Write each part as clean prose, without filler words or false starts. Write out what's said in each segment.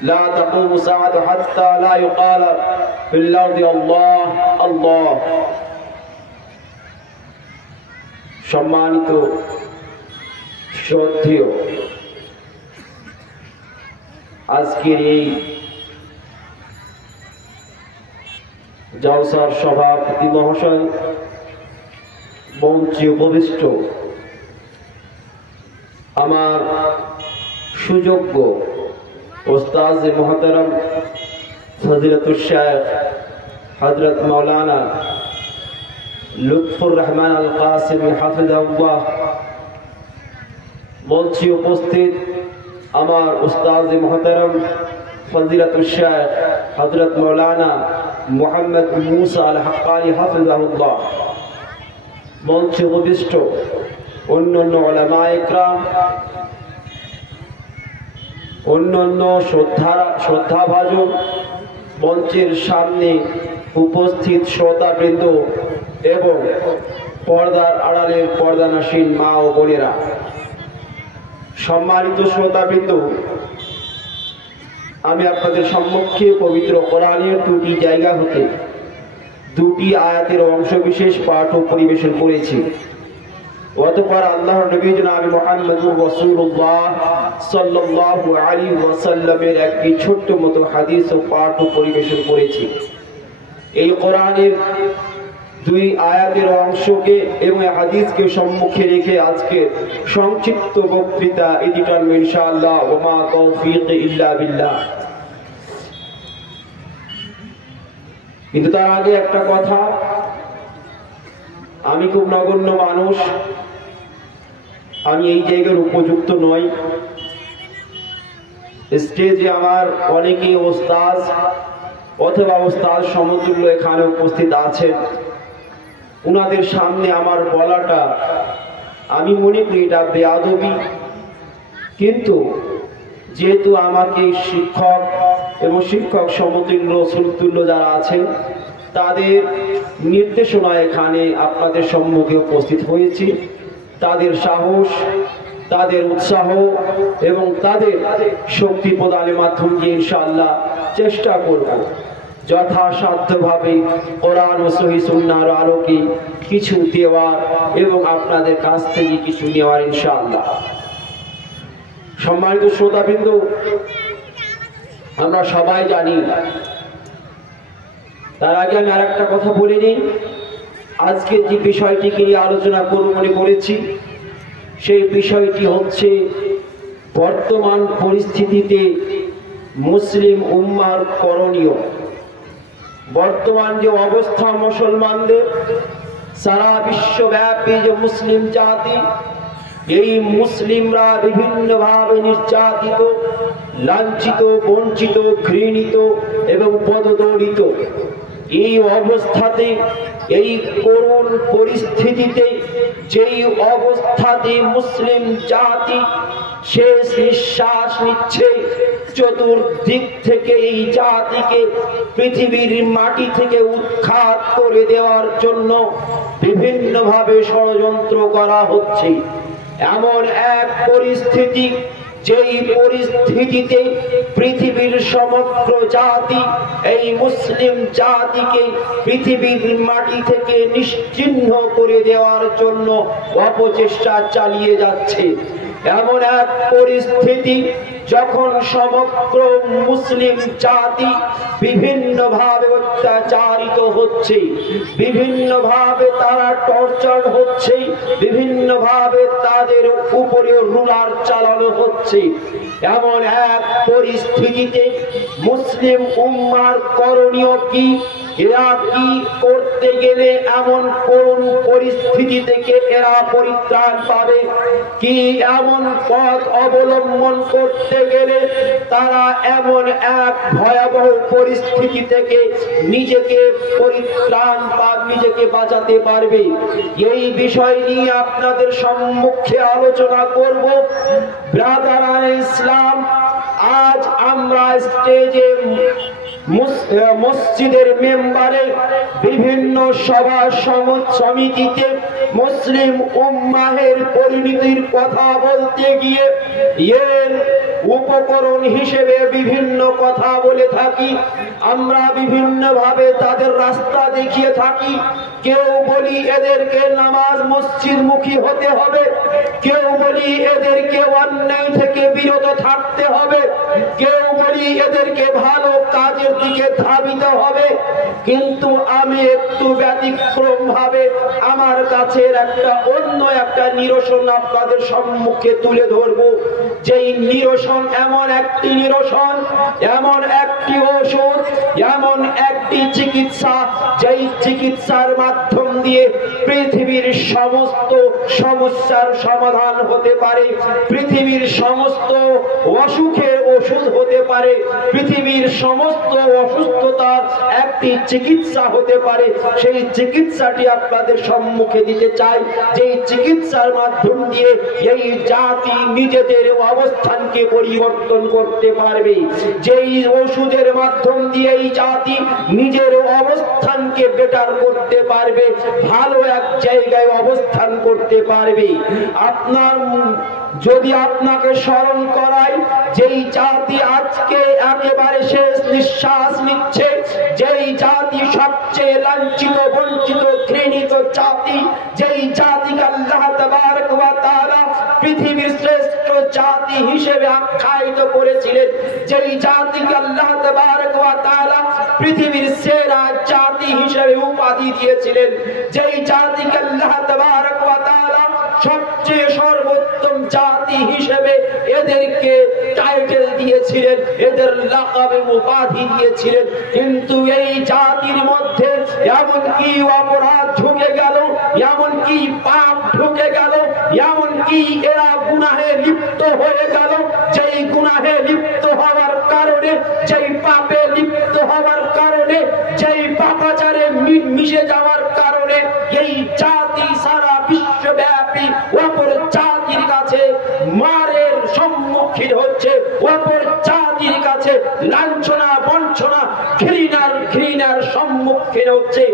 لا تقوم الساعة حتى لا يقال في الأرض الله الله সম্মানিত শ্রদ্ধেয় আজকের এই জলসার সভাপতি মহাশয়, মঞ্চে উপবিষ্ট আমার সুযোগ্য ওস্তাদ মুহতারাম ফজিলাতুল শাইখ হযরত মাওলানা লুৎফুর রহমান আল কাসিমি হাফিজাহুল্লাহ, মঞ্চে উপস্থিত আমার ওস্তাদ মুহতারাম ফজিলাতুল শাইখ হযরত মাওলানা মুহাম্মদ মুসা আল হাক্কানি হাফিজাহুল্লাহ, মঞ্চে উপবিষ্ট অন্যান্য উলামায়ে ইকরাম, অন্যান্য শ্রদ্ধাভাজন মঞ্চের সামনে উপস্থিত শ্রোতাবৃন্দ এবং পর্দার আড়ালের পর্দানাসীন মা ও বোনেরা, সম্মানিত শ্রোতাবৃন্দ, আমি আপনাদের সম্মুখে পবিত্র কোরআনের দুটি জায়গা হতে দুটি আয়াতের অংশবিশেষ পাঠ ও পরিবেশন করেছি। অতঃপর আল্লাহর নবী জনাব মুহাম্মদুর রাসূলুল্লাহ সাল্লাল্লাহু আলাইহি ওয়াসাল্লামের একটি ছোট্ট মতো হাদিস ও পাঠ ও পরিবেশন করেছি। এই কোরআনের দুই আয়াতের অংশকে এবং হাদিসকে সম্মুখে রেখে আজকে সংক্ষিপ্ত বক্তৃতা এডিটর ইনশাআল্লাহ, ওয়া মা তৌফিক ইল্লা বিল্লাহ। কিন্তু তার আগে একটা কথা, আমি খুব নগণ্য মানুষ, আমি এই জায়গার উপযুক্ত নই। স্টেজে আমার অনেকেই ওস্তাদ অথবা ওস্তাদ সমতুল্য এখানে উপস্থিত আছেন। উনাদের সামনে আমার বলাটা আমি মনে করি এটা বেয়াদবি, কিন্তু যেহেতু আমাকে শিক্ষক এবং শিক্ষক সমতুল্য সুলতুল্য যারা আছেন তাদের নির্দেশনায় এখানে আপনাদের সম্মুখে উপস্থিত হয়েছি, তাদের সাহস, তাদের উৎসাহ এবং তাদের শক্তি প্রদানের মাধ্যমে ইনশাআল্লাহ চেষ্টা করব যথাসাধ্যভাবে কোরআন ও সহিহ সুন্নাহর আলোকে কিছু দেওয়ার এবং আপনাদের কাছ থেকে কিছু নেওয়ার ইনশাআল্লাহ। সম্মানিত শ্রোতাবৃন্দ, আমরা সবাই জানি, তার আগে আমি আর একটা কথা বলে নিই। আজকে যে বিষয়টিকে নিয়ে আলোচনা করব মনে করেছি, সেই বিষয়টি হচ্ছে বর্তমান পরিস্থিতিতে মুসলিম উম্মার করণীয়। বর্তমান যে অবস্থা মুসলমানদের, সারা বিশ্বব্যাপী যে মুসলিম জাতি, এই মুসলিমরা বিভিন্নভাবে নির্যাতিত, লাঞ্ছিত, বঞ্চিত, ঘৃণিত এবং পদদলিত। এই অবস্থাতে, এই করুণ পরিস্থিতিতে, যেই অবস্থাতে মুসলিম জাতি শেষ নিঃশ্বাস নিচ্ছে, চতুর্দিক থেকে এই জাতিকে পৃথিবীর মাটি থেকে উৎখাত করে দেওয়ার জন্য বিভিন্নভাবে ষড়যন্ত্র করা হচ্ছে। এমন এক পরিস্থিতি, যেই পরিস্থিতিতে পৃথিবীর সমগ্র জাতি এই মুসলিম জাতিকে পৃথিবীর মাটি থেকে নিশ্চিহ্ন করে দেওয়ার জন্য অপচেষ্টা চালিয়ে যাচ্ছে। এমন এক পরিস্থিতি যখন সমগ্র মুসলিম জাতি বিভিন্নভাবে অত্যাচারিত হচ্ছে, বিভিন্নভাবে তারা টর্চার হচ্ছে, বিভিন্নভাবে তাদের উপরে রুলার চালানো হচ্ছে, এমন এক পরিস্থিতিতে মুসলিম উম্মার করণীয় কি? এরা কি করতে গেলে এমন করুণ পরিস্থিতি থেকে এরা পরিত্রাণ পাবে? কি এমন পথ অবলম্বন করতে গেলে তারা এমন এক ভয়াবহ পরিস্থিতি থেকে নিজেকে পরিত্রাণ বা নিজেকে বাঁচাতে পারবে? এই বিষয় নিয়ে আপনাদের সম্মুখে আলোচনা করব। ব্রাদারান ইসলাম, আজ আমরা স্টেজে মসজিদের মেম্বারে বিভিন্ন সভা সমিতিতে মুসলিম উম্মাহের পরিণতির কথা বলতে গিয়ে এর উপকরণ হিসেবে বিভিন্ন কথা বলে থাকি। আমরা বিভিন্ন ভাবে তাদের রাস্তা দেখিয়ে থাকি। কেউ বলি এদেরকে নামাজ মসজিদ মুখী হতে হবে, কেউ বলি এদেরকে অন্যায় থেকে বিরত থাকতে হবে, কেউ বলি এদেরকে ভালো কাজের দিকে ধাবিত হবে। কিন্তু আমি একটু ব্যতিক্রম ভাবে আমার কাছে অন্য একটা নিরসন আপনাদের সম্মুখে তুলে ধরবো। যেই নিরসন এমন একটি নিরসন, এমন একটি ওষুধ, এমন একটি চিকিৎসা, যেই চিকিৎসার মাধ্যম দিয়ে পৃথিবীর সমস্ত সমস্যার সমাধান হতে পারে, পৃথিবীর সমস্ত অসুখের ওষুধ হতে পারে, পৃথিবীর সমস্ত অসুস্থতার একটি চিকিৎসা হতে পারে। সেই চিকিৎসাটি আপনাদের সম্মুখে দিতে চাই। যেই চিকিৎসার মাধ্যম দিয়ে এই জাতি নিজেদের অবস্থানকে পরিবর্তন করতে পারবে, যেই ওষুধের মাধ্যম দিয়ে এই জাতি নিজের অবস্থানকে বেটার করতে পারবে, ভালো এক জায়গায় অবস্থান করতে পারবে। যদি আপনাকে স্মরণ করাই, যেই জাতি আজকে একেবারে শেষ নিঃশ্বাস নিচ্ছে, যেই জাতি সবচেয়ে লাঞ্ছিত, বঞ্চিত, ঘৃণিত জাতি, যেই জাতিকে আল্লাহ তাবারক ওয়া তাআলা পৃথিবীর শ্রেষ্ঠ জাতি হিসেবে আখ্যায়িত করেছিলেন, যেই জাতিকে আল্লাহ তাবারক ওয়া তাআলা পৃথিবীর সেরা জাতি হিসেবে উপাধি দিয়েছিলেন, যেই জাতিকে আল্লাহ তাবারক ওয়া তাআলা সবচেয়ে সর্বোত্তম জাতি হিসেবে এদেরকে টাইটেল দিয়েছিলেন, এদের লাকাবে উপাধি দিয়েছিলেন। কিন্তু এই জাতির মধ্যে এমন কি অপরাধ ঢুকে গেল, এমন কি পাপ ঢুকে গেল, এমন কি এরা গুনাহে লিপ্ত হয়ে গেল, যেই গুনাহে লিপ্ত হওয়ার কারণে, যেই পাপে লিপ্ত হওয়ার কারণে, যেই পাপাচারে মিশে যাওয়ার কারণে এই জাতি সারা বিশ্বব্যাপী অপর জাতির কাছে মারের সম্মুখীন হচ্ছে, অপর জাতির কাছে লাঞ্ছনা, বঞ্চনা, ঘৃণার সম্মুখীন হচ্ছে।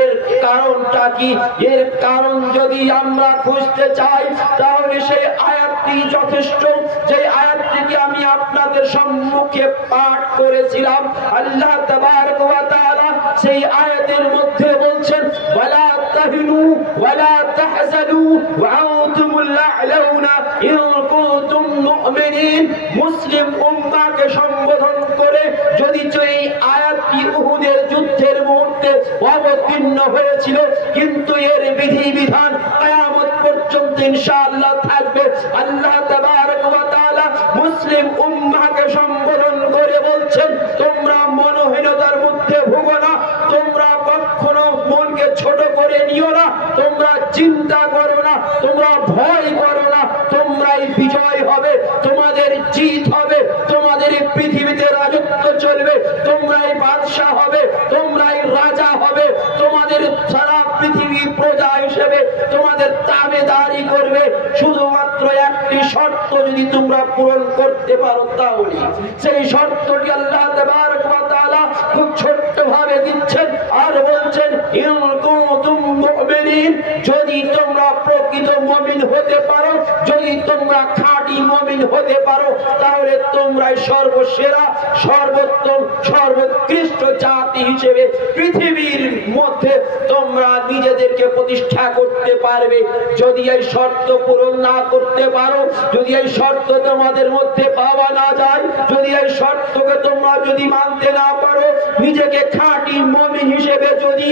এর কারণটা কি? এর কারণ যদি আমরা খুঁজতে চাই তাহলে সেই আয়াতটি যথেষ্ট। যে আয়াতটিকে আমি আপনাদের সম্মুখে পাঠ করেছিলাম, আল্লাহ তাবারক ওয়া তাআলা সেই আয়াতের মধ্যে বলছেন, ওয়ালা তাহিনু ওয়ালা তাহজানু ওয়া আনতুমুল আ'লাউনা ইন কুনতুম মুমিনিন। মুসলিম উম্মাহকে সম্বোধন করে যদি এই আয়াতটি উহুদের যুদ্ধের মুহূর্তে অবতীর্ণ হয়েছিল, কিন্তু এর বিধিবিধান কিয়ামত পর্যন্ত ইনশাআল্লাহ থাকবে। আল্লাহ তাবারক ওয়া তাআলা মুসলিম উম্মাহকে সম্বোধন করে বলছেন, তোমরা মনোহীনতার মধ্যে ভুগো না, তোমরা কখনো মনকে ছোট করে নিও না, তোমরা চিন্তা করো না, তোমরা ভয় করো না, তোমরাই বিজয় হবে, তোমাদের জিত হবে, তোমাদের পৃথিবীতে রাজত্ব চলবে, তোমরাই বাদশা হবে, তোমরাই রাজা হবে, তোমাদের সারা পৃথিবী প্রজা হিসেবে তোমাদের তাবেদারি করবে। শুধুমাত্র একটি শর্ত যদি তোমরা পূরণ করতে পারো তাহলে। সেই শর্তটি আল্লাহ তাবারক ওয়া তাআলা খুব ছোট্ট ভাবে দিচ্ছেন আর বলছেন, ইন কুনতুম মুমিনিন, যদি তোমরা প্রকৃত মুমিন হতে পারো, যদি তোমরা খাঁটি মুমিন হতে পারো, তাহলে তোমরাই সর্বসেরা, সর্বোত্তম, সর্বোৎকৃষ্ট জাতি হিসেবে পৃথিবীর মধ্যে তোমরা নিজেদেরকে প্রতিষ্ঠা করতে পারবে। যদি এই শর্ত পূরণ না করতে পারো, যদি এই শর্ত তোমাদের মধ্যে পাওয়া না যায়, যদি এই শর্তকে তোমরা যদি মানতে না পারো, নিজেকে খাঁটি মুমিন হিসেবে যদি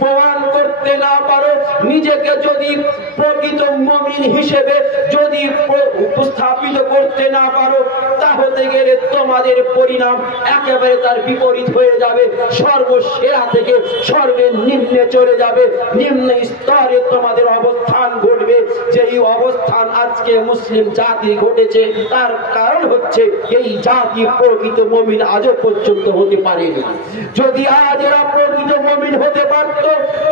প্রমাণ করতে না পারো, নিজেকে যদি প্রকৃত মুমিন হিসেবে যদি উপস্থাপিত করতে না পারো, তাহলে গেলে তোমাদের পরিণাম একেবারে তার বিপরীত হয়ে যাবে। সর্বসেরা থেকে সর্বনিম্নে চলে যাবে, নিম্ন স্তরে তোমাদের অবস্থান ঘটবে। যেই অবস্থান আজকে মুসলিম জাতি ঘটেছে, তার কারণ হচ্ছে এই জাতি প্রকৃত মুমিন আজও পর্যন্ত হতে পারেনি। যদি আজ এরা প্রকৃত মুমিন হতে পারত,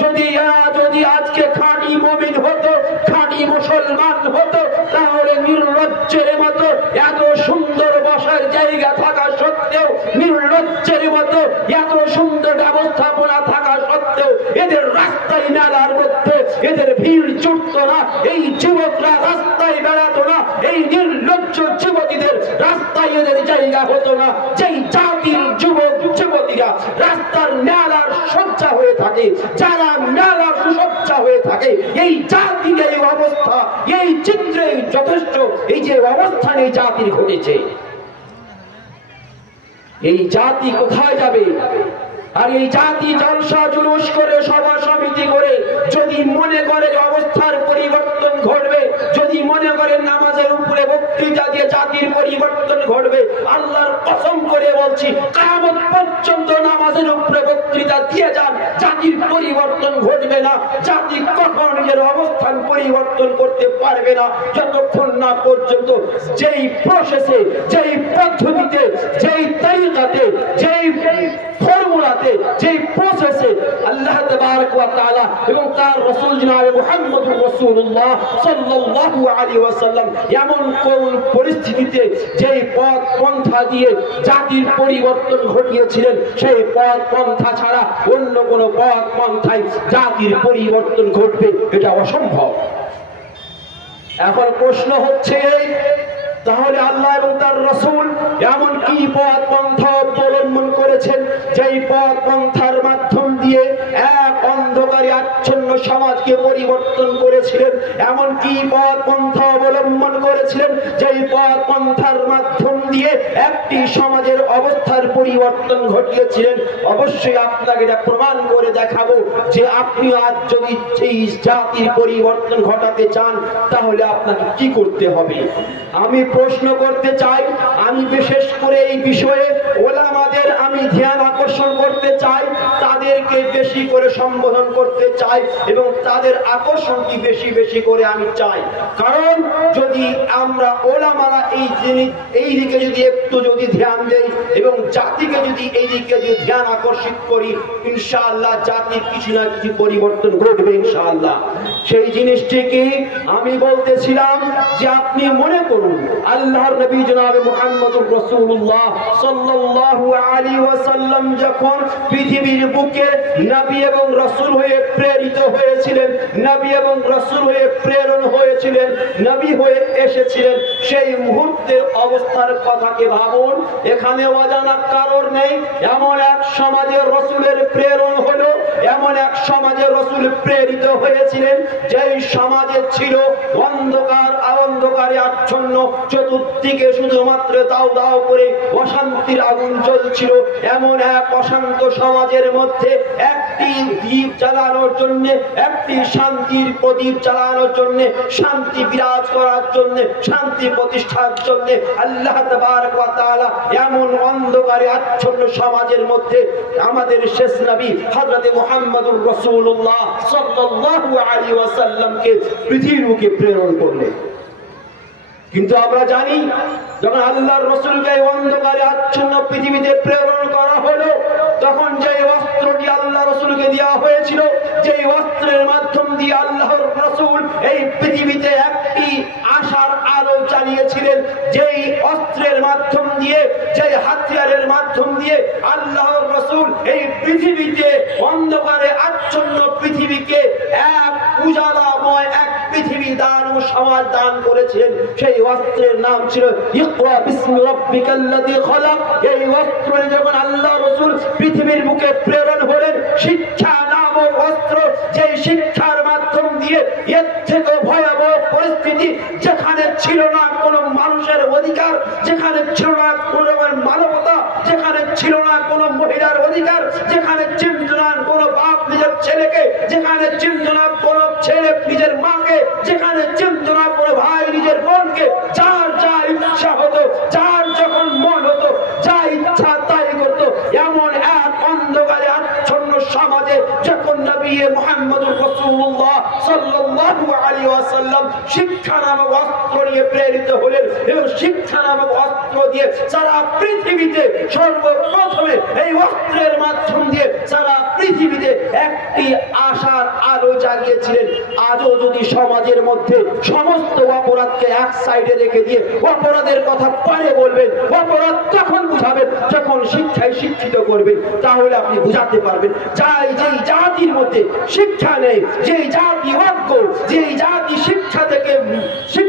যদি আজকে খাঁটি মুমিন হতো, খাঁটি মুসলমান হতো, তাহলে নির্লজ্জের মতো এত সুন্দর বসার জায়গা থাকা সত্ত্বেও, নির্লজ্জের মতো এত সুন্দর ব্যবস্থাপনা থাকা সত্ত্বেও এদের রাস্তায় নালার মধ্যে এদের ভিড় জুটতো না, এই যুবকরা রাস্তায় বেড়াতো না, এই নির্লজ্জ যুবতীদের রাস্তায় নামাজের জায়গা হতো না, যেই জাতির যুবক যুবতীরা রাস্তার মেলার সজ্জা হয়ে থাকে, যারা মেলার সুসজ্জা হয়ে থাকে, এই জাতির এই অবস্থা, এই চিত্রে যথেষ্ট এই যে অবস্থান এই জাতির ঘটেছে। এই জাতি কোথায় যাবে? আর এই জাতি জলসা জুলুস করে সভা সমিতি করে যদি মনে করে অবস্থার পরিবর্তন ঘটবে, যদি মনে করে নামাজের উপরে বক্তৃতা দিয়ে জাতির পরিবর্তন ঘটবে, আল্লাহর কসম করে বলছি কিয়ামত পর্যন্ত নামাজের উপরে বক্তৃতা দিয়ে যান, জাতির পরিবর্তন ঘটবে না। জাতি কখনো নিজের অবস্থান পরিবর্তন করতে পারবে না যতক্ষণ না পর্যন্ত যেই প্রসেসে, যেই পদ্ধতিতে, যেই তরিকাতে, যেই ফর্মুলাতে, যেই প্রসেসে আল্লাহ তাবারক ওয়া তাআলা এবং তার রাসূল জনাবে মুহাম্মদুর রাসূলুল্লাহ সাল্লাল্লাহু আলাইহি ওয়াসাল্লাম এমন কোন পরিস্থিতিতে যেই পথ পন্থা দিয়ে জাতির পরিবর্তন ঘটিয়েছিলেন, সেই পথ পন্থা ছাড়া অন্য কোন পথ পন্থায় জাতির পরিবর্তন ঘটবে এটা অসম্ভব। এখন প্রশ্ন হচ্ছে তাহলে আল্লাহ এবং তার রাসূল এমন কি পথ পন্থা অবলম্বন করেছেন যেই পথ পন্থার মাধ্যম দিয়ে এক অন্ধকারে আচ্ছন্ন সমাজকে পরিবর্তন করেছিলেন? এমন কি পথ পন্থা অবলম্বন করেছিলেন যেই পথ পন্থার মাধ্যম দিয়ে একটি সমাজের অবস্থার পরিবর্তন ঘটিয়েছিলেন? অবশ্যই আপনাকে এটা প্রমাণ করে দেখাবো যে আপনি আজ যদি সেই জাতির পরিবর্তন ঘটাতে চান তাহলে আপনাকে কি করতে হবে। আমি প্রশ্ন করতে চাই, আমি বিশেষ করে এই বিষয়ে ওলামাদের আমি ধ্যান আকর্ষণ করতে চাই, তাদেরকে বেশি করে সম্বোধন করতে চাই এবং তাদের আকর্ষণটি বেশি বেশি করে আমি চাই। কারণ যদি আমরা ওলামারা এই দিকে যদি একটু যদি ধ্যান দেই এবং জাতিকে যদি এই দিকে যদি ধ্যান আকর্ষিত করি, ইনশাআল্লাহ জাতির কিছু না কিছু পরিবর্তন ঘটবে ইনশাআল্লাহ। সেই জিনিসটিকে আমি বলতেছিলাম যে আপনি মনে করুন আল্লাহর নবী জনাবে মুহাম্মদুর রাসূলুল্লাহ সাল্লাল্লাহু আলাইহি ওয়াসাল্লাম যখন পৃথিবীর বুকে নবী এবং রাসূল হয়ে প্রেরিত হয়েছিলেন, নবী এবং রাসূল হয়ে প্রেরণ হয়েছিলেন, নবী হয়ে এসেছিলেন, সেই মুহূর্তের অবস্থার কথাকে ভাবুন। এখানে অজানা কারণ নেই। এমন এক সমাজে রাসূলের প্রেরণ হলো, এমন এক সমাজে রাসূল প্রেরিত হয়েছিলেন যেই সমাজে ছিল অন্ধকার, অন্ধকারে আচ্ছন্ন, চতুর্দিকে শুধুমাত্র দাও দাও করে অশান্তির আগুন জ্বলছিল। এমন এক অশান্ত সমাজের মধ্যে একটি দ্বীপ জ্বালানোর জন্য, একটি শান্তির প্রদীপ জ্বালানোর জন্য, শান্তি বিরাজ করার জন্য, শান্তি প্রতিষ্ঠার জন্য আল্লাহ তাবারক ওয়া তাআলা এমন অন্ধকারে আচ্ছন্ন সমাজের মধ্যে আমাদের শেষ নবী হযরত মুহাম্মদুর রাসূলুল্লাহ সাল্লাল্লাহু আলাইহি ওয়াসাল্লামকে পৃথিবীকে প্রেরণ করলেন। কিন্তু আমরা জানি যখন আল্লাহর রাসূলকে অন্ধকারে আচ্ছন্ন পৃথিবীতে প্রেরণ করা হলো, তখন যে অস্ত্রটি আল্লাহ রাসূলকে দেওয়া হয়েছিল, যে অস্ত্রের মাধ্যম দিয়ে আল্লাহর রাসূল এই পৃথিবীতে একটি আশার আলো চালিয়েছিলেন, যেই অস্ত্রের মাধ্যম দিয়ে, যে হাতিয়ারের মাধ্যম দিয়ে আল্লাহর রাসূল এই পৃথিবীতে অন্ধকারে আচ্ছন্ন পৃথিবীকে এক উজালাময় এক পৃথিবী দান ও সমাজ দান করেছিলেন, সেই অস্ত্রের নাম ছিল ইকরা বিসমি রাব্বিকাল্লাযী খালাক। এই অস্ত্র যখন আল্লাহ রাসূল পৃথিবীর বুকে প্রেরণ হলেন, শিক্ষা নামক অস্ত্র, যে শিক্ষার মাধ্যম দিয়ে এর থেকে ভয়াবহ পরিস্থিতি, যেখানে ছিল না কোনো মানুষের অধিকার, যেখানে ছিল না কোনো মানবতা, যেখানে ছিল না কোনো মহিলার অধিকার, যেখানে চিনত না কোনো বাপ নিজের ছেলেকে, যেখানে চিনত না কোনো ছেলে নিজের মাকে, যেখানে চিনত না কোনো ভাই নিজের বোনকে, যার যা ইচ্ছা হতো, যার যখন মন হতো, যা ইচ্ছা তাই করতো, এমন এক অন্ধকারে আচ্ছন্ন সমাজে যখন নবী মুহাম্মদুর রাসূলুল্লাহ সাল্লাল্লাহু আলাইহি ওয়াসাল্লাম শিক্ষা নামক অস্ত্র নিয়ে প্রেরিত হলেন এবং শিক্ষা নামক অস্ত্র দিয়ে সারা পৃথিবীতে সর্বপ্রথমে এই অস্ত্রের মাধ্যম দিয়ে সারা পৃথিবীতে একটি আশার আলো জাগিয়েছিলেন। আজও যদি সমাজের মধ্যে সমস্ত অপরাধকে এক সাইডে রেখে দিয়ে অপরাধের কথা পরে বলবেন, অপরাধ তখন বুঝাবেন যখন শিক্ষায় শিক্ষিত করবেন, তাহলে আপনি বুঝাতে পারবেন। যাই যেই জাতির মধ্যে শিক্ষা নেই, যেই জাতি অজ্ঞ, যেই জাতি শিক্ষা থেকে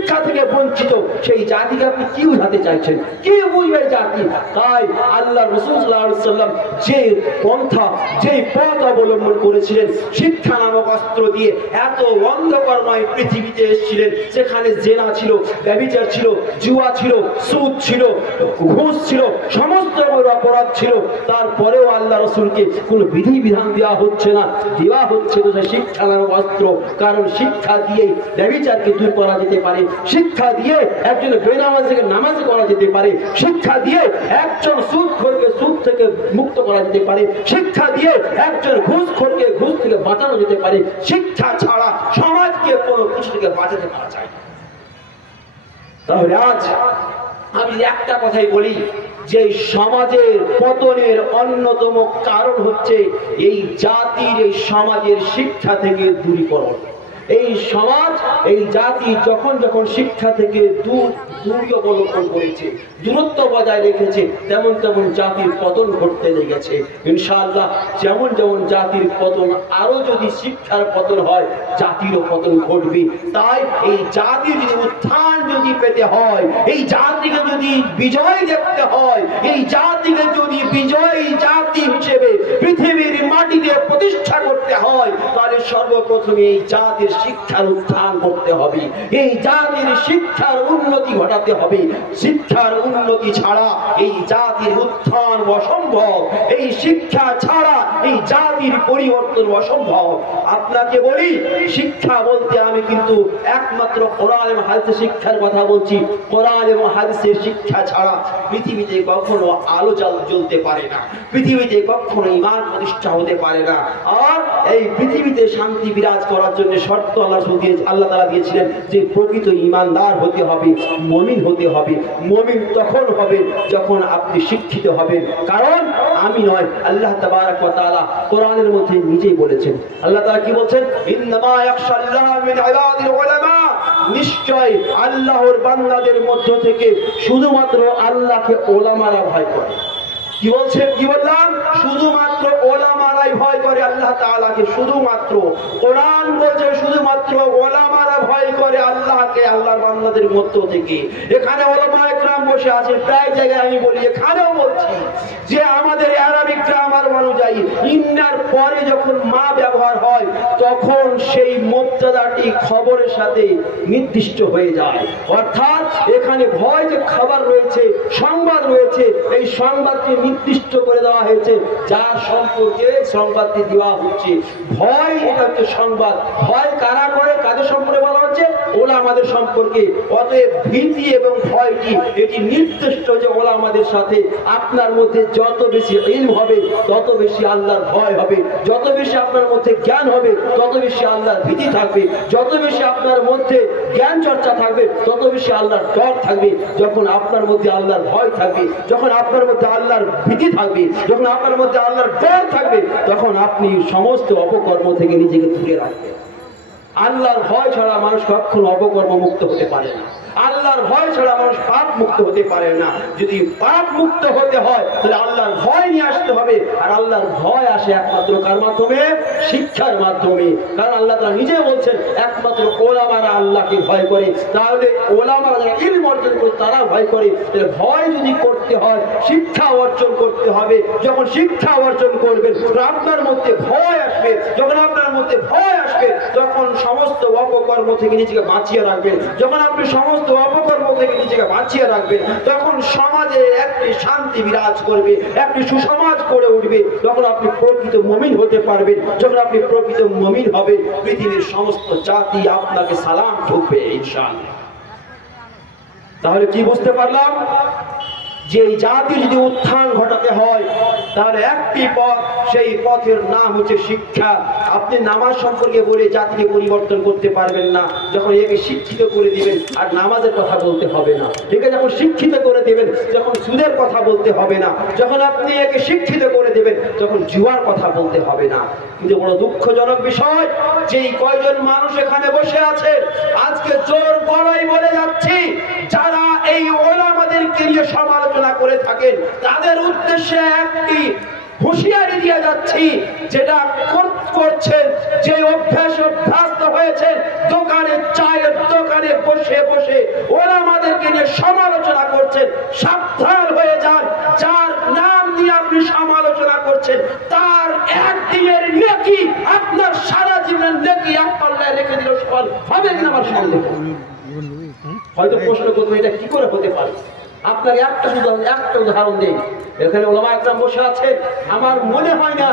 শিক্ষা থেকে বঞ্চিত সেই জাতিকে আপনি কি বুঝাতে চাইছেন? কি বুঝবে জাতি? তাই আল্লাহ রাসূল সাল্লাল্লাহু আলাইহি ওয়াসাল্লাম যে পন্থা, যে পথ অবলম্বন করেছিলেন, শিক্ষা নামক অস্ত্র দিয়ে এত অন্ধকারময় পৃথিবীতে এসেছিলেন, সেখানে জেনা ছিল, ব্যভিচার ছিল, জুয়া ছিল, সুদ ছিল, ঘুষ ছিল, সমস্ত অপরাধ ছিল। তারপরেও আল্লাহ রাসূলকে কোনো বিধি বিধান দেওয়া হচ্ছে না, দেওয়া হচ্ছে তো শিক্ষা নামক অস্ত্র। কারণ শিক্ষা দিয়েই ব্যভিচারকে দূর করা যেতে পারে, শিক্ষা দিয়ে একজন বেনামাজিকে নামাজ করা যেতে পারে, শিক্ষা দিয়ে একজন সুদখোরকে সুদ থেকে মুক্ত করা যেতে পারে, শিক্ষা দিয়ে একজন ঘুষখোরকে ঘুষ থেকে বাঁচানো যেতে পারে। শিক্ষা ছাড়া সমাজকে কোনো কিছু থেকে বাঁচাতে পারা যায় না। তাহলে আজ আমি একটা কথাই বলি যে সমাজের পতনের অন্যতম কারণ হচ্ছে এই জাতির, এই সমাজের শিক্ষা থেকে দূরীকরণ। এই সমাজ, এই জাতি যখন যখন শিক্ষা থেকে দূরী অবলম্বন করেছে, দূরত্ব বজায় রেখেছে, তেমন তেমন জাতির পতন ঘটতে লেগেছে। ইনশাআল্লাহ যেমন যেমন জাতির পতন, আরো যদি শিক্ষার পতন হয়, জাতিরও পতন ঘটবে। তাই এই জাতির যদি উত্থান যদি পেতে হয়, এই জাতিকে যদি বিজয় দেখতে হয়, এই জাতিকে যদি বিজয়ী জাতি হিসেবে পৃথিবীর মাটিতে প্রতিষ্ঠা করতে হয়, তাহলে সর্বপ্রথমে এই জাতির শিক্ষার উত্থান করতে হবে, এই জাতির শিক্ষার উন্নতি ঘটাতে হবে। শিক্ষার উন্নতি ছাড়া এই জাতির উত্থান অসম্ভব, এই শিক্ষা ছাড়া এই জাতির পরিবর্তন অসম্ভব। আপনাকে বলি, শিক্ষা বলতে আমি কিন্তু একমাত্র কোরআন এবং হাদিসের শিক্ষার কথা বলছি। কোরআন এবং হাদিসের শিক্ষা ছাড়া পৃথিবীতে কখনো আলো জ্বলতে পারে না, পৃথিবীতে কখনো ঈমান প্রতিষ্ঠা হতে পারে না। আর এই পৃথিবীতে শান্তি বিরাজ করার জন্য শর্ত আল্লাহ তাআলা দিয়েছিলেন যে প্রকৃত ঈমানদার হতে হবে, মুমিন হতে হবে। মুমিন তখন হবে যখন আপনি শিক্ষিত হবেন। কারণ আমি নয়, আল্লাহ তাবারক ওয়া তাআলা কোরআনের মধ্যে নিজেই বলেছেন। আল্লাহ তাআলা কি বলছেন? ইন্নামা ইয়াখশাল্লাহ মিন ইবাদিল উলামা, নিশ্চয় আল্লাহর বান্দাদের মধ্য থেকে শুধুমাত্র আল্লাহকে ওলামারা ভয় করে। কি বলছে? কি বললাম? শুধুমাত্র ওলামারাই ভয় করে আল্লাহ তাআলাকে। শুধুমাত্র কোরআন বলছে শুধুমাত্র ওলামারা ভয় করে আল্লাহকে, আল্লাহর বান্দাদের মধ্য থেকে। এখানে ওলামা একরাম বসে আছে, প্রায় জায়গায় আমি বলি, এখানেও বলছি যে আমাদের আরবিক গ্রামার অনুযায়ী ইন্নার পরে যখন মা ব্যবহার হয়, তখন সেই মুবতাদাটি খবরের সাথে নির্দিষ্ট হয়ে যায়। অর্থাৎ এখানে ভয় যে খাবার রয়েছে, সংবাদ রয়েছে, এই সংবাদকে নির্দিষ্ট করে দেওয়া হয়েছে, যার সম্পর্কে সংবাদটি দেওয়া হচ্ছে। ভয়, এটা হচ্ছে সংবাদ। ভয় কারা করে, কাদের সম্পর্কে বলা হচ্ছে? ওলামাদের সম্পর্কে। অতএব ভীতি এবং ভয়টি এটি নির্দিষ্ট যে ওলামাদের সাথে আপনার মধ্যে যত বেশি ইলম হবে, তত বেশি আল্লাহর ভয় হবে। যত বেশি আপনার মধ্যে জ্ঞান হবে, তত বেশি আল্লাহর ভীতি থাকবে। যত বেশি আপনার মধ্যে জ্ঞান চর্চা থাকবে, তত বেশি আল্লাহর ডর থাকবে। যখন আপনার মধ্যে আল্লাহর ভয় থাকবে, যখন আপনার মধ্যে আল্লাহর ভীতি থাকবে, যখন আপনার মধ্যে আল্লাহর ডর থাকবে, তখন আপনি সমস্ত অপকর্ম থেকে নিজেকে দূরে রাখবেন। আল্লাহর ভয় ছাড়া মানুষ কখনো অপকর্ম মুক্ত হতে পারে না। আল্লাহর ভয় ছাড়া মানুষ পাপ মুক্ত হতে পারে না। যদি পাপ মুক্ত হতে হয়, তাহলে আল্লাহর ভয় নিয়ে আসতে হবে। আর আল্লাহর ভয় আসে একমাত্র কার মাধ্যমে? শিক্ষার মাধ্যমে। কারণ আল্লাহ তাআলা নিজে বলছেন একমাত্র ওলামারা আল্লাহকে ভয় করে। তাহলে ওলামারা যারা ইলম অর্জন করে তারা ভয় করে। তাহলে ভয় যদি করতে হয়, শিক্ষা অর্জন করতে হবে। যখন শিক্ষা অর্জন করবেন, আপনার মধ্যে ভয় আসবে। যখন আপনার মধ্যে ভয় আসবে, তখন সমস্ত অপকর্ম থেকে নিজেকে বাঁচিয়ে রাখবেন। যখন আপনি সমস্ত অপকর্ম থেকে নিজেকে বাঁচিয়ে রাখবেন, তখন সমাজে একটি শান্তি বিরাজ করবে, একটি সুসমাজ করে উঠবে। তখন আপনি প্রকৃত মুমিন হতে পারবেন। যখন আপনি প্রকৃত মুমিন হবে, পৃথিবীর সমস্ত জাতি আপনাকে সালাম ঠুকবে ইনশাআল্লাহ। তাহলে কি বুঝতে পারলাম? যে এই জাতির যদি উত্থান ঘটাতে হয়, তাহলে একটি পথ, সেই পথের নাম হচ্ছে শিক্ষা। আপনি নামাজ সম্পর্কে বলে জাতিকে পরিবর্তন করতে পারবেন না। যখন একে শিক্ষিত করে দিবেন, আর নামাজের কথা বলতে হবে না। ঠিক আছে? যখন শিক্ষিত করে দেবেন, যখন সুদের কথা বলতে হবে না। যখন আপনি একে শিক্ষিত করে দেবেন, তখন জুয়ার কথা বলতে হবে না। কিন্তু বড় দুঃখজনক বিষয়, যে কয়জন মানুষ এখানে বসে আছে, আজকে জোর গলায় বলে যাচ্ছি, যারা এই ওলামাদেরকে নিয়ে সমালোচনা করে থাকেন, তাদের উদ্দেশ্যে একটি হুঁশিয়ারি দিয়ে যাচ্ছি, যেটা করছেন, যে অভ্যস্ত হয়েছে দোকানে, চায়ের দোকানে বসে বসে ওলামাদেরকে নিয়ে সমালোচনা করছেন, সাবধান হয়ে যান। যার নাম নিয়ে আপনি সমালোচনা করছেন তার একদিনের নেকি আপনার সারা জীবনের নেকি এক পাল্লায় রেখে দিল, সফল হবে না আমার সন্দেহ। হয়তো প্রশ্ন করবো এটা কি করে হতে পারে। আপনাকে একটা উদাহরণ দেই। এখানে ওলামা একরাম বসে আছে, আমার মনে হয় না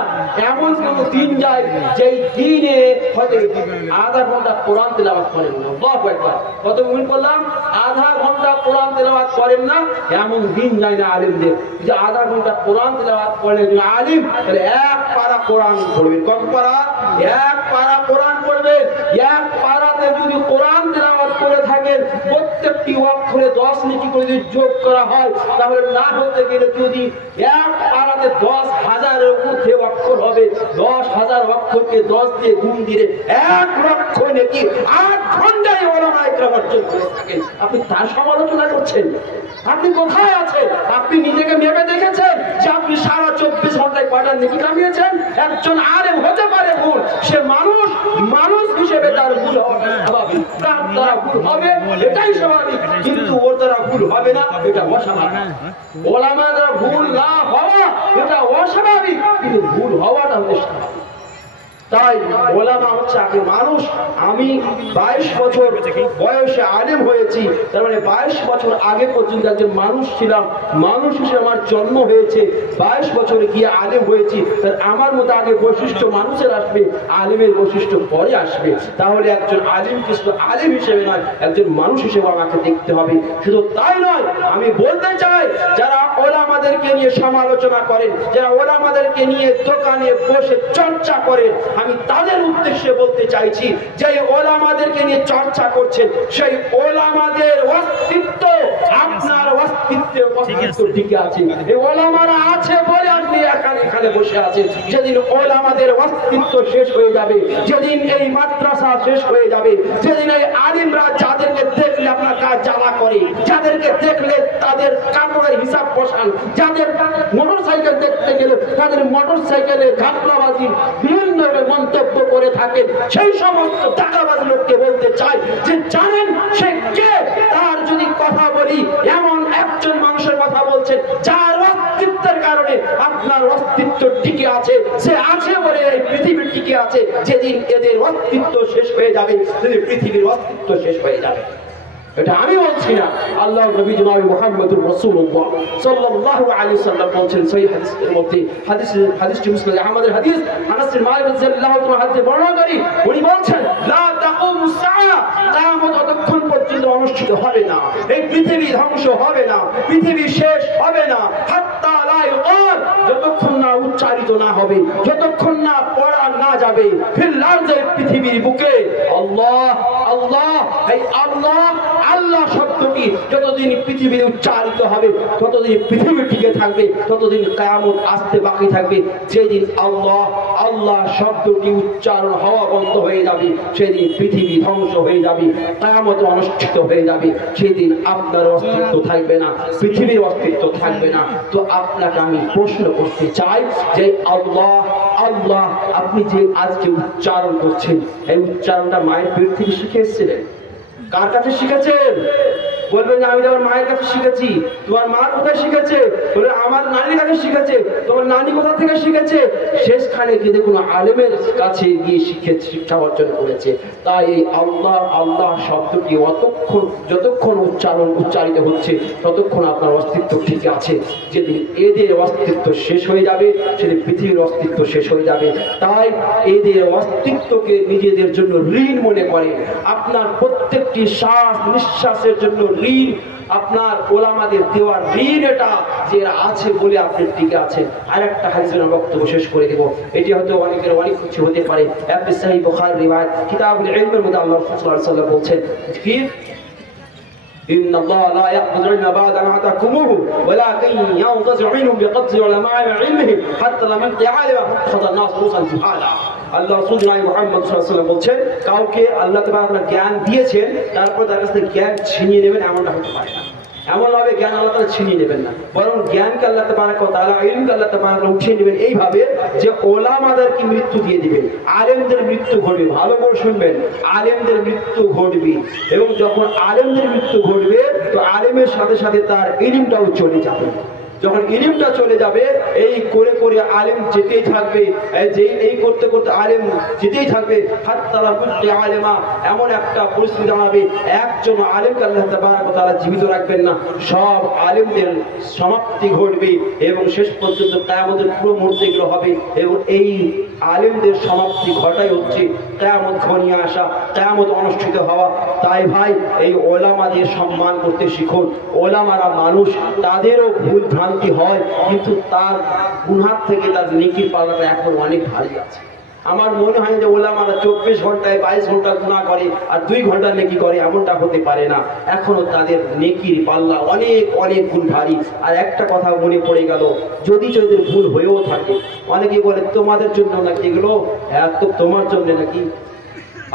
এমন কোন দিন যায় যেই দিনে হয়তো আধা ঘন্টা কোরআন তেলাওয়াত করেন না। আল্লাহু আকবার। কত মিনিট বললাম? আধা ঘন্টা কোরআন তেলাওয়াত করেন না, এমন দিন যায় না আলিমদের যে আধা ঘন্টা কোরআন তেলাওয়াত করেন একজন আলিম, তাহলে এক পারা কোরআন পড়বেন। কত পারা? এক পারা কোরআন পড়বেন। এক পারাতে যদি কোরআন তেলাওয়াত করে থাকেন, প্রত্যেকটি অক্ষরে 10 নেকি করে যদি যোগ করা হয়, তাহলে না হতে গেলে যদি এক পারাতে 10,000-এর ঊর্ধ্বে অক্ষর হবে, 10,000 অক্ষরকে 10 দিয়ে গুণ দিলে 1 লক্ষ নেকি 8 ঘন্টায় ওলামা একরাম অর্জন করে থাকেন। আপনি তার সমালোচনা করছেন? আপনি কোথায় আছেন? আপনি নিজেকে ভেবে দেখেছেন যে আপনি সারা 24 ঘন্টায় কয়টা নেকি কামিয়েছেন? একজন আলেম হতে পারে ভুল, সে মানুষ হিসেবে তার ভুল হবে স্বাভাবিক, তার দ্বারা ভুল হবে এটাই স্বাভাবিক, কিন্তু ওর দ্বারা ভুল হবে না এটা অস্বাভাবিক। ওলামা দ্বারা ভুল না হওয়া এটা অস্বাভাবিক, কিন্তু ভুল হওয়াটা হচ্ছে স্বাভাবিক। তাই ওলামা হচ্ছে আগে মানুষ। আমি 22 বছর বয়সে আলেম হয়েছি, তার মানে 22 বছর আগে পর্যন্ত একজন মানুষ ছিলাম, মানুষ হিসেবে আমার জন্ম হয়েছে। 22 বছরে গিয়ে আলেম হয়েছি, আমার মতো আগে বৈশিষ্ট্য মানুষের আসবে, আলেমের বৈশিষ্ট্য পরে আসবে। তাহলে একজন আলেম শুধু আলেম হিসেবে নয়, একজন মানুষ হিসেবে আমাকে দেখতে হবে। শুধু তাই নয়, আমি বলতে চাই যারা ওলামাদেরকে নিয়ে সমালোচনা করেন, যারা ওলামাদেরকে নিয়ে দোকানে বসে চর্চা করেন, আমি তাদের উদ্দেশ্যে বলতে চাইছি যে ওলামাদেরকে নিয়ে চর্চা করছেন, সেই ওলামাদের অস্তিত্ব আপনার অস্তিত্ব টিকে আছে। এই ওলামারা আছে বলে আপনি এখানে বসে আছেন। যেদিন ওলামাদের অস্তিত্ব শেষ হয়ে যাবে, যেদিন এই মাদ্রাসা শেষ হয়ে যাবে, যেদিন এই আলিমরা যাদেরকে দেখলে আপনার কাজ জ্বালা করে, যাদেরকে দেখলে তাদের কাপড়ের হিসাব বসান, যাদের মোটরসাইকেল দেখতে গেলে তাদের মোটরসাইকেলের ঘাটলাবাজি বিভিন্ন মন্তব্য করে থাকেন, সেই সমস্ত টাকাবাজ লোককে বলতে চাই যে জানেন সে কে? তার যদি কথা বলি, এমন একজন মানুষের কথা বলছেন যার অস্তিত্বের কারণে আপনার অস্তিত্ব টিকে আছে, সে আছে বলে এই পৃথিবী টিকে আছে। যেদিন এদের অস্তিত্ব শেষ হয়ে যাবে, সেদিন পৃথিবীর অস্তিত্ব শেষ হয়ে যাবে। এটা আমি বলছি না, আল্লাহর নবী জনাব মুহাম্মদুর রাসূলুল্লাহ সাল্লাল্লাহু আলাইহি ওয়াসাল্লাম বলেছেন সহিহ হাদিসের মধ্যে, হাদিসটি মুসলিম আহমদের হাদিস, আনাস বিন মালিক রাদিয়াল্লাহু তাআলা হাদিসে বর্ণনা করি, উনি বলছেন লা তাকুমুস সাআ, কিয়ামত ততক্ষণ পর্যন্ত অনুষ্ঠিত হবে না, এই পৃথিবী ধ্বংস হবে না, পৃথিবী শেষ হবে না, হাত্তা লা ইউকাল, যতক্ষণ না উচ্চারিত না হবে, যতক্ষণ না পড়া না যাবে ফিল আরদি, পৃথিবীর বুকে আল্লাহ আল্লাহ, এই আল্লাহ আল্লাহ শব্দটি যতদিন পৃথিবীতে উচ্চারিত হবে ততদিন পৃথিবী টিকে থাকবে, ততদিন কিয়ামত আসতে বাকি থাকবে। যেদিন আল্লাহ আল্লাহ শব্দটি উচ্চারণ হওয়া বন্ধ হয়ে যাবে, সেদিন পৃথিবী ধ্বংস হয়ে যাবে, কিয়ামত অনুষ্ঠিত হয়ে যাবে, সেদিন আপনার অস্তিত্ব থাকবে না, পৃথিবীর অস্তিত্ব থাকবে না। তো আপনাকে আমি প্রশ্ন করতে চাই যে আল্লাহ আল্লাহ আপনি যে আজকে উচ্চারণ করছেন, এই উচ্চারণটা মায়ের পেট থেকে শিখে এসেছিলেন? কার কাছে শিখেছেন? বলবেন যে আমি তো আমার মায়ের কাছে শিখেছি। তোমার মা কোথায় শিখেছে? বলে আমার নানির কাছে শিখেছে। তোমার নানি কোথা থেকে শিখেছে? শেষখানে গিয়ে কোনো আলেমের কাছে গিয়ে শিক্ষা অর্জন করেছে। তাই এই আল্লাহ আল্লাহ শব্দটি যতক্ষণ উচ্চারিত হচ্ছে ততক্ষণ আপনার অস্তিত্ব ঠিক আছে। যেদিন এদের অস্তিত্ব শেষ হয়ে যাবে, সেদিন পৃথিবীর অস্তিত্ব শেষ হয়ে যাবে। তাই এদের অস্তিত্বকে নিজেদের জন্য ঋণ মনে করে। আপনার প্রত্যেকটি শ্বাস নিঃশ্বাসের জন্য ঋণ, আপনার ওলামাদের দেওয়ার ঋণ এটা, যে আছে বলে আপনি টিকে আছেন। আর একটা হাদিসের বক্তব্য শেষ করে দেব, এটি হয়তো অনেকের অনেক কিছু হতে পারে। আপনি সহিহ বুখারী রিওয়ায়াত কিতাবুল ইলমের মধ্যে আল্লাহ রাসূল সাল্লাল্লাহু আলাইহি ওয়াসাল্লাম বলছেন কি إن الله لا يقبض العلم بعد ما تكموه ولكن ينتزع منهم بقبض علماء علمه حتى لم يبق عالما فقد الناس رؤوسا جهالا। আল্লাহ রাসূল মুহাম্মদ সাল্লাল্লাহু আলাইহি ওয়াসাল্লাম বলছেন, কাউকে আল্লাহ তাআলা জ্ঞান দিয়েছেন, তারপর তার কাছ থেকে জ্ঞান ছিনিয়ে নেবেন, এমনটা হতে পারে না। এমনভাবে জ্ঞান আল্লাহ তাআলা ছিনিয়ে নেবেন না, বরং জ্ঞানকে আল্লাহ তাবারক ওয়া তাআলা, ইলমকে আল্লাহ তাবারক ওয়া তাআলা উঠিয়ে নেবেন এইভাবে যে ওলামাদেরকে মৃত্যু দিয়ে দিবেন, আলেমদের মৃত্যু ঘটবে। ভালো করে শুনবেন, আলেমদের মৃত্যু ঘটবে, এবং যখন আলেমদের মৃত্যু ঘটবে তো আলেমের সাথে সাথে তার ইলমটাও চলে যাবে। যখন ইলমটা চলে যাবে, এই করে করে আলেম যেতেই থাকবে, এই করতে করতে আলেম যেতেই থাকবে, হাত্তা কুল্লি আলেমা, এমন একটা পরিস্থিতি দাঁড়াবে একজন আলেমকে আল্লাহ তাবারক ওয়া তাআলা জীবিত রাখবেন না, সব আলেমদের সমাপ্তি ঘটবে এবং শেষ পর্যন্ত কিয়ামতের পুরো মুহূর্তে এগুলো হবে। এবং এই আলেমদের সমাপ্তি ঘটাই হচ্ছে কিয়ামত ঘনিয়ে আসা, কিয়ামত অনুষ্ঠিত হওয়া। তাই ভাই, এই ওলামাদের সম্মান করতে শিখুন। ওলামারা মানুষ, তাদেরও ভুল ভ্রান্তি হয়, কিন্তু তার গুনাহ থেকে তার নেকির পাল্লাটা এখন অনেক ভারী আছে। আমার মনে হয় যে ওলামারা 24 ঘন্টায় 22 ঘন্টা গুনাহ করে আর 2 ঘন্টা নেকি করে, এমনটা হতে পারে না। এখনো তাদের নেকির পাল্লা অনেক অনেক গুণ ভারী। আর একটা কথা মনে পড়ে গেল, যদি যদি ভুল হয়েও থাকে, অনেকে বলে তোমাদের জন্য নাকি এগুলো, তো তোমার জন্য নাকি?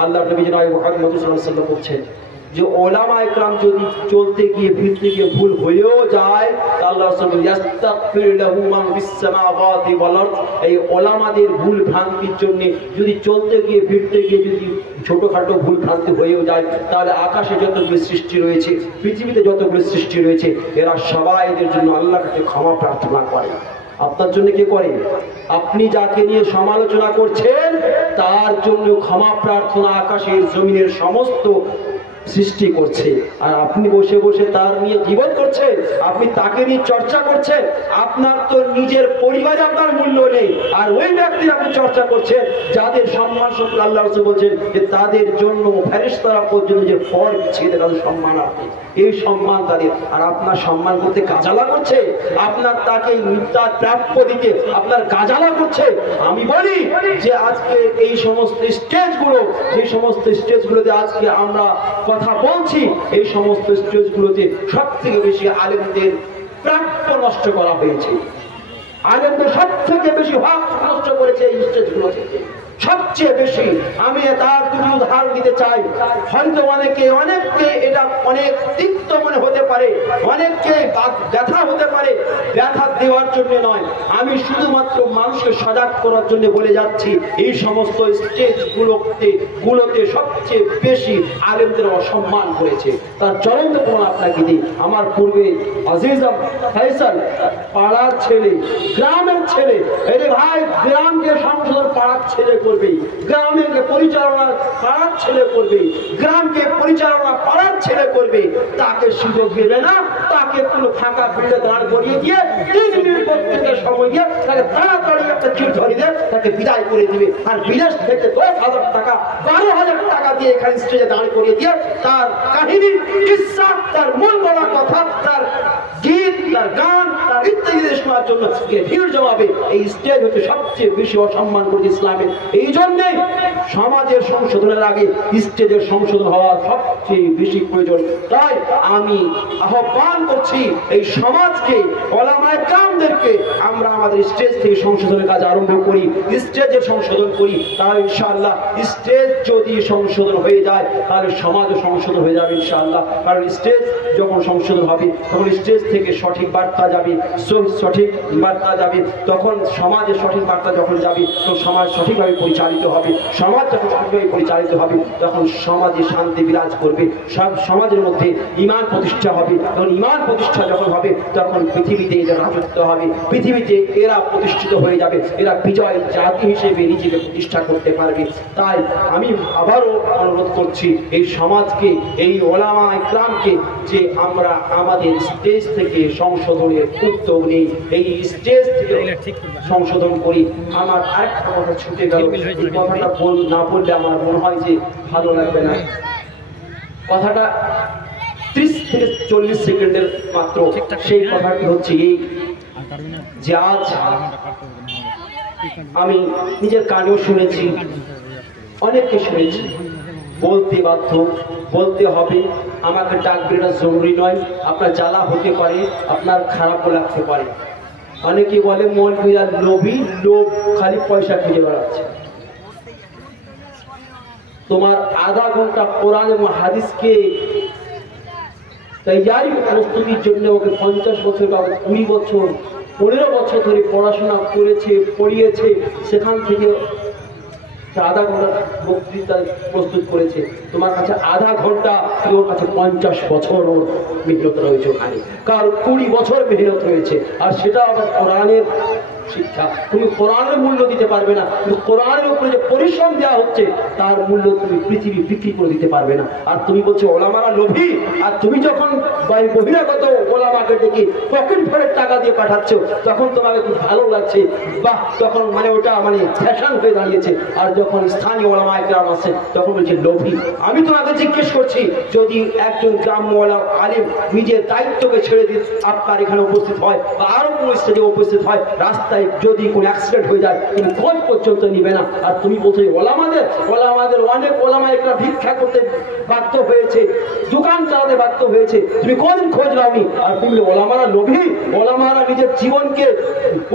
আল্লাহ নবী জনাব মুহাম্মদ সাল্লাল্লাহু আলাইহি ওয়াসাল্লাম বলছেন যে ওলামা ইকরাম যদি চলতে গিয়ে ফিরতে গিয়ে ভুল হয়েও যায়, আল্লাহ রাসূল ইস্তাগফির লাহু মান ফিস সামাওয়াতি ওয়াল আরদ, এই ওলামাদের ভুল ভ্রান্তির জন্য যদি চলতে গিয়ে ফিরতে গিয়ে যদি ছোটখাটো ভুল ভ্রান্তি হয়েও যায়, তাহলে আকাশে যতগুলো সৃষ্টি রয়েছে, পৃথিবীতে যতগুলো সৃষ্টি রয়েছে, এরা সবাই এদের জন্য আল্লাহর কাছে ক্ষমা প্রার্থনা করে। আপনার জন্য কে করে? আপনি যাকে নিয়ে সমালোচনা করছেন তার জন্য ক্ষমা প্রার্থনা আকাশের জমিনের সমস্ত সৃষ্টি করছে। আর আপনি বসে বসে তার নিয়ে জীবন করছেন, আপনি তাকে নিয়ে চর্চা করছেন। আপনার তো নিজের পরিবারে আপনার মূল্য নেই, আর ওই ব্যক্তির আপনি চর্চা করছেন যাদের সম্মান সম্পর্কে আল্লাহ রাসূল বলছেন যে তাদের জন্য ফেরেশতারা পর্যন্ত যে ফর বিছিয়ে দেয় তাদের সম্মান আছে, এই সম্মান তাদের। আর আপনার সম্মান করতে কাজালা করছে, আপনার তাকে তার প্রাপ্য দিতে আপনার কাজালা করছে। আমি বলি যে আজকে এই সমস্ত স্টেজগুলো, যে সমস্ত স্টেজগুলোতে আজকে আমরা কথা বলছি, এই সমস্ত স্টেজগুলোতে সব থেকে বেশি আলেমদের প্রাপ্য নষ্ট করা হয়েছে। আলেমদের সব থেকে বেশি হক নষ্ট করেছে এই স্টেজগুলো থেকে, সবচেয়ে বেশি। আমি তার দুটি উদাহরণ দিতে চাই। হয়তো অনেককে এটা অনেক তিক্ত মনে হতে পারে, অনেককে ব্যথা হতে পারে, ব্যথা দেওয়ার জন্য নয়, আমি শুধুমাত্র মানুষকে সজাগ করার জন্য বলে যাচ্ছি। এই সমস্ত স্টেজগুলোতে সবচেয়ে বেশি আলেমদের অসম্মান করেছে, তার জ্বলন্ত প্রমাণ আপনাকে দিই। আমার পূর্বে আজিজ ফয়সাল, পাড়ার ছেলে, গ্রামের ছেলে, এই ভাই গ্রামকে সংশোধন পাড়ার ছেলে করবে, গ্রামকে পরিচালনা পাড়ার ছেলে করবে, গ্রামকে পরিচালনা পাড়ার ছেলে করবে, তাকে সুযোগ দেবে না, তাকে কোনো ফাঁকা ফিল্ডে দাঁড় করিয়ে দিয়ে 3 মিনিট প্রত্যেকের সময় দিয়ে তাকে তাড়াতাড়ি একটা চিট ধরিয়ে দিয়ে তাকে বিদায় করে দিবে। আর বিদেশ থেকে 10,000 টাকা 12,000 টাকা দিয়ে এখানে স্টেজে দাঁড় করিয়ে দিয়ে তার কাহিনী, কিস্সা, তার মূল বলা কথা, তার গীত, তার গান, তার ইত্যাদি শোনার জন্য ভিড় জমাবে। এই স্টেজ হচ্ছে সবচেয়ে বেশি অসম্মান করেছে ইসলামের। এই জন্যে সমাজের সংশোধনের আগে স্টেজের সংশোধন হওয়া সবচেয়ে বেশি প্রয়োজন। তাই আমি আহ্বান করছি এই সমাজকে, ওলামায়ে কেরামদেরকে, আমরা আমাদের স্টেজ থেকে সংশোধনের কাজ আরম্ভ করি, স্টেজের সংশোধন করি। তাহলে ইনশাআল্লাহ স্টেজ যদি সংশোধন হয়ে যায় তাহলে সমাজও সংশোধন হয়ে যাবে ইনশাআল্লাহ। কারণ স্টেজ যখন সংশোধন হবে তখন স্টেজ থেকে সঠিক বার্তা যাবে, সঠিক বার্তা যাবে, তখন সমাজের সঠিক বার্তা যখন যাবে তখন সমাজ সঠিকভাবে পরিচালিত হবে। সমাজ যখন সঠিকভাবে পরিচালিত হবে তখন সমাজে শান্তি বিরাজ করবে, সব সমাজের মধ্যে ঈমান প্রতিষ্ঠা হবে। তখন ঈমান প্রতিষ্ঠা যখন হবে তখন পৃথিবীতে এদের রাজত্ব হবে, পৃথিবীতে এরা প্রতিষ্ঠিত হয়ে যাবে, এরা বিজয় জাতি হিসেবে নিজেকে প্রতিষ্ঠা করতে পারবে। তাই আমি আবারও অনুরোধ করছি এই সমাজকে, এই ওলামা ইকরামকে, যে আমরা আমাদের স্টেজ থেকে সংশোধনের উদ্যোগ নেই, এই স্টেজ থেকে সংশোধন করি। আমার আরেকটা কথা ছুটে গেল, এই কথাটা না বললে আমার মনে হয় যে ভালো লাগবে না। কথাটা 30 থেকে 40 সেকেন্ডের মাত্র। সেই কথাটি হচ্ছে এই যে আজ আমি নিজের কানেও শুনেছি, অনেককে শুনেছি, বলতে বাধ্য, বলতে হবে, আমাকে ডাকবে, এটা জরুরি নয়, আপনার জ্বালা হতে পারে, আপনার খারাপও লাগতে পারে। অনেকে বলে মৌলবীরা লোভী, লোভ, খালি পয়সা খুঁজে বেড়াচ্ছে। তোমার আধা ঘন্টা কোরআন এবং হাদিসকে তাই যাই প্রস্তুতির জন্য ওকে 50 বছর বা 20 বছর 15 বছর ধরে পড়াশোনা করেছে, পড়িয়েছে, সেখান থেকে আধা ঘন্টা বক্তৃতা প্রস্তুত করেছে, তোমার কাছে আধা ঘন্টা, ওর কাছে 50 বছর ওর মেহনত রয়েছে ওখানে, কার 20 বছর মেহনত হয়েছে। আর সেটা আবার কোরআনের শিক্ষা। তুমি কোরআনের মূল্য দিতে পারবে না, কিন্তু কোরআনের উপরে যে পরিশ্রম দেওয়া হচ্ছে তার মূল্য তুমি পৃথিবী বিক্রি করে দিতে পারবে না। আর তুমি বলছো ওলামারা লোভী, আর তুমি যখন বহিরাগত ওলামাকে ডেকে পকেট ভরের টাকা দিয়ে পাঠাচ্ছ, তখন তোমাকে খুব ভালো লাগছে, বাহ, তখন মানে ওটা মানে ফ্যাশন হয়ে দাঁড়িয়েছে। আর যখন স্থানীয় ওলামা একরাম আছে তখন বলছে লোভী। আমি তোমাকে জিজ্ঞেস করছি, যদি একজন গ্রামওয়ালা আলিম নিজের দায়িত্বকে ছেড়ে দিয়ে আপনার এখানে উপস্থিত হয় বা আরো কোনো স্টেজে উপস্থিত হয়, রাস্তায় যদি কোনো অ্যাক্সিডেন্ট হয়ে যায় তিনি খোঁজ পর্যন্ত নিবে না। আর তুমি বলছো ওলামাদের অনেক ওলামা একটা ভিক্ষা করতে বাধ্য হয়েছে, দোকান চালাতে বাধ্য হয়েছে, তুমি কোনদিন খোঁজ নাওনি? আর তুমি ওলামারা লোভী, ওলামারা নিজের জীবনকে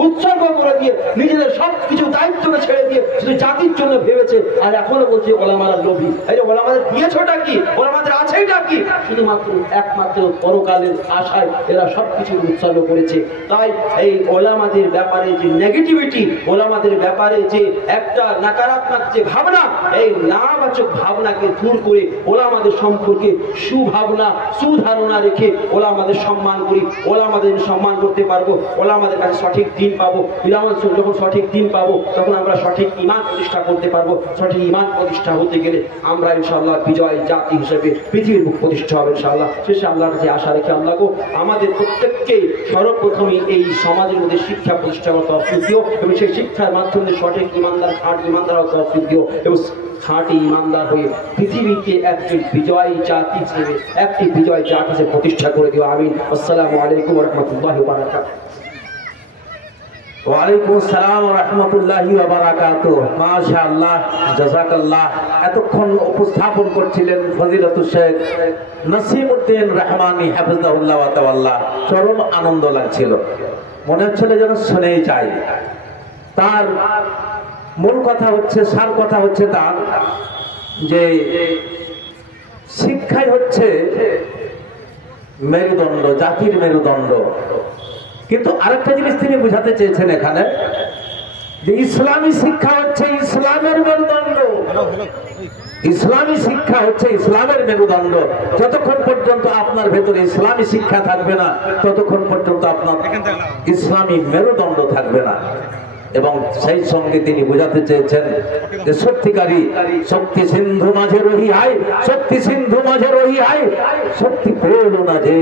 উৎসর্গ করে দিয়ে নিজেদের সবকিছু দায়িত্বকে ছেড়ে দিয়ে শুধু জাতির জন্য ভেবেছে, আর এখনো বলছে ওলামারা লোভী। এই যে ওলামাদের দিয়েছোটা কি, ওলামাদের আছেইটা কি? শুধুমাত্র একমাত্র পরকালের আশায় এরা সবকিছু উৎসর্গ করেছে। তাই এই ওলামাদের ব্যাপারে যে নেগেটিভিটি, ওলামাদের ব্যাপারে যে একটা নকারাত্মক যে ভাবনা, এই নাবাচক ভাবনাকে দূর করে ওলামাদের সম্পর্কে সুভাবনা, সুধারণা রেখে ওলামাদের সম্মান করি। ওলামাদের সম্মান করতে পারবো, ওলামাদের কাছে সঠিক দিন পাবো। যখন সঠিক দিন পাবো তখন আমরা সঠিক ঈমান প্রতিষ্ঠা করতে পারবো। সঠিক ঈমান প্রতিষ্ঠা হতে গেলে আমরা ইনশাআল্লাহ বিজয় জাতি হিসেবে পৃথিবীর মুখ প্রতিষ্ঠা হবে ইনশাআল্লাহ। শেষে আল্লাহর কাছে আশা রেখে আল্লাহ আমাদের প্রত্যেককে সর্বপ্রথমে এই সমাজের মধ্যে শিক্ষা প্রতিষ্ঠা করতে তৌফিক দিও, এবং সেই শিক্ষার মাধ্যমে সঠিক ঈমানদার, খাঁটি ঈমানদার হওয়ার তৌফিক দিও, এবং খাঁটি ঈমানদার হয়ে পৃথিবীকে একটি বিজয় জাতি হিসেবে, একটি বিজয় জাতি হিসেবে প্রতিষ্ঠা করে দিও। আমিন। আসসালামু আলাইকুম ওয়া রাহমাতুল্লাহি ওয়া বারাকাতুহু। ওয়ালাইকুম আসসালাম ওয়া রাহমাতুল্লাহি ওয়া বারাকাতুহু। মাশাআল্লাহ, জাযাকাল্লাহ। এতক্ষণ উপস্থাপন করছিলেন ফজিলাতুল শেখ নসিমউদ্দিন রহমানী হাফিজাহুল্লাহ ওয়া তাআলা। চরম আনন্দ লাগছিল, মনে হচ্ছিল যেন শুনেই যাই। তার মূল কথা হচ্ছে, সার কথা হচ্ছে তার যে শিক্ষাই হচ্ছে মেরুদণ্ড, জাতির মেরুদণ্ড। কিন্তু আরেকটা জিনিস তিনি বুঝাতে চেয়েছেন এখানে, যে ইসলামী শিক্ষা হচ্ছে ইসলামের মেরুদণ্ড। ইসলামী শিক্ষা হচ্ছে ইসলামের মেরুদণ্ড। যতক্ষণ পর্যন্ত আপনার ভেতরে ইসলামী শিক্ষা থাকবে না, ততক্ষণ পর্যন্ত আপনার ইসলামী মেরুদণ্ড থাকবে না। এবং সেই সঙ্গে তিনি বোঝাতে চেয়েছেন যে সত্যিকারী শক্তি সিন্ধু মাঝে রহি আয়, শক্তি সিন্ধু মাঝে রহি আয়, শক্তি পেল না যে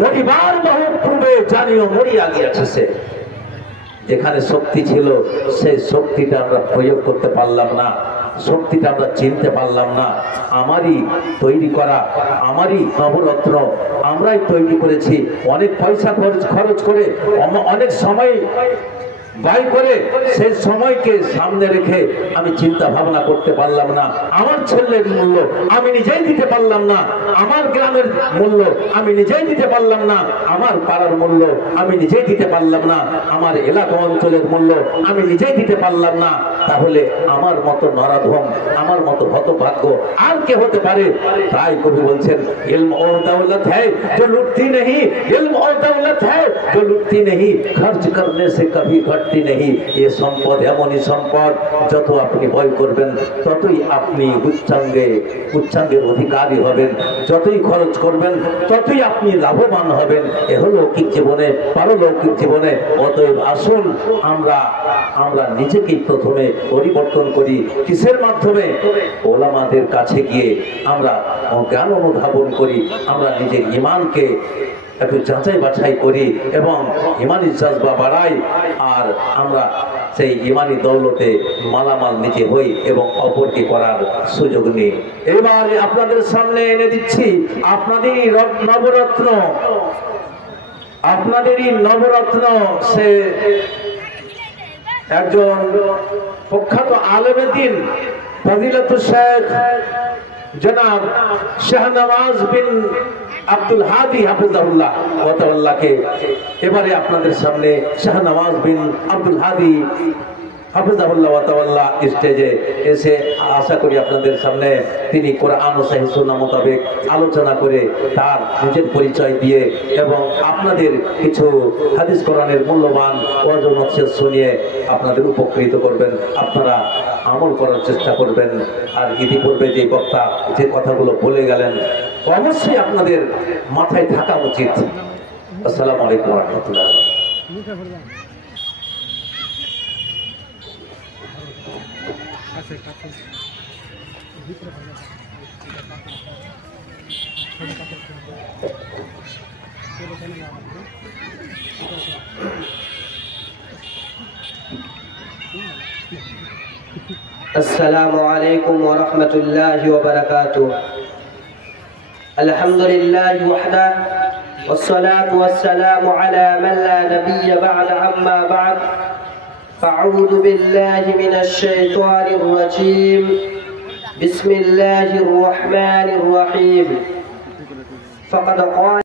মরিবার বহু পূর্বে জানিও মরিয়া গিয়াছে সে। যেখানে শক্তি ছিল সেই শক্তিটা আমরা প্রয়োগ করতে পারলাম না, শক্তিটা আমরা চিনতে পারলাম না। আমারই তৈরি করা, আমারই নবরত্ন, আমরাই তৈরি করেছি। অনেক পয়সা খরচ করে, অনেক সময় ব্যয় করে, সেই সময়কে সামনে রেখে আমি চিন্তা ভাবনা করতে পারলাম না। আমার ছেলের মূল্য আমি নিজেই দিতে পারলাম না, আমার গ্রামের মূল্য আমি নিজেই দিতে পারলাম না, আমার পাড়ার মূল্য আমি নিজেই দিতে পারলাম না, আমার এলাকা অঞ্চলের মূল্য আমি নিজেই দিতে পারলাম না। তাহলে আমার মতো নরাধম, আমার মতো হতভাগ্য আর কে হতে পারে? তাই কবি বলছেন, ইলম ও দৌলত হ্যায় जो लुटती नहीं, इल्म और दौलत है जो लुटती नहीं, खर्च करने से कभी ঘটতি नहीं। ये সম্পদ এমনই সম্পদ, যত আপনি ভয় করবেন ততই আপনি উচ্চাঙ্গের অধিকারী হবেন, যতই খরচ করবেন ততই আপনি লাভবান হবেন এহলৌকিক জীবনে, পারলৌকিক জীবনে। অতএব আসুন আমরা নিজেকেই প্রথমে পরিবর্তন করি। কিসের মাধ্যমে? ওলামাদের কাছে গিয়ে আমরা জ্ঞান অনুধাবন করি, আমরা নিজের ঈমানকে একটু যাচাই বাছাই করি এবং ঈমানি জাযবা বাড়াই, আর আমরা সেই ঈমানি দৌলতে মালামাল নিজে হই এবং অপরকে করার সুযোগ নিই। এবার আপনাদের সামনে এনে দিচ্ছি আপনাদেরই নবরত্ন, আপনাদেরই নবরত্ন। সে একজন প্রখ্যাত আলেমে দ্বীন ফজিলাতুল শেখ জনাব শাহনওয়াজ বিন আব্দুল হাদি হাফিজাহুল্লাহ ওয়া তাআলাকে এবারে আপনাদের সামনে শাহনওয়াজ বিন আব্দুল হাদি হাফিজাহুল্লাহ ওয়া তাআলা স্টেজে এসে আশা করি আপনাদের সামনে তিনি কোরআন ও সহিহ সুন্নাহ মোতাবেক আলোচনা করে তার নিজের পরিচয় দিয়ে এবং আপনাদের কিছু হাদিস কোরআনের মূল্যবান ওয়াজ ও নসিহত শুনিয়ে আপনাদের উপকৃত করবেন, আপনারা আমল করার চেষ্টা করবেন। আর ইতিপূর্বে যে বক্তা যে কথাগুলো বলে গেলেন অবশ্যই আপনাদের মাথায় থাকা উচিত। আসসালামু আলাইকুম ওয়া রাহমাতুল্লাহ। السلام عليكم ورحمة الله وبركاته. الحمد لله وحده والصلاة والسلام على من لا نبي بعد. أما بعد فأعوذ بالله من الشيطان الرجيم. بسم الله الرحمن الرحيم. فقد قال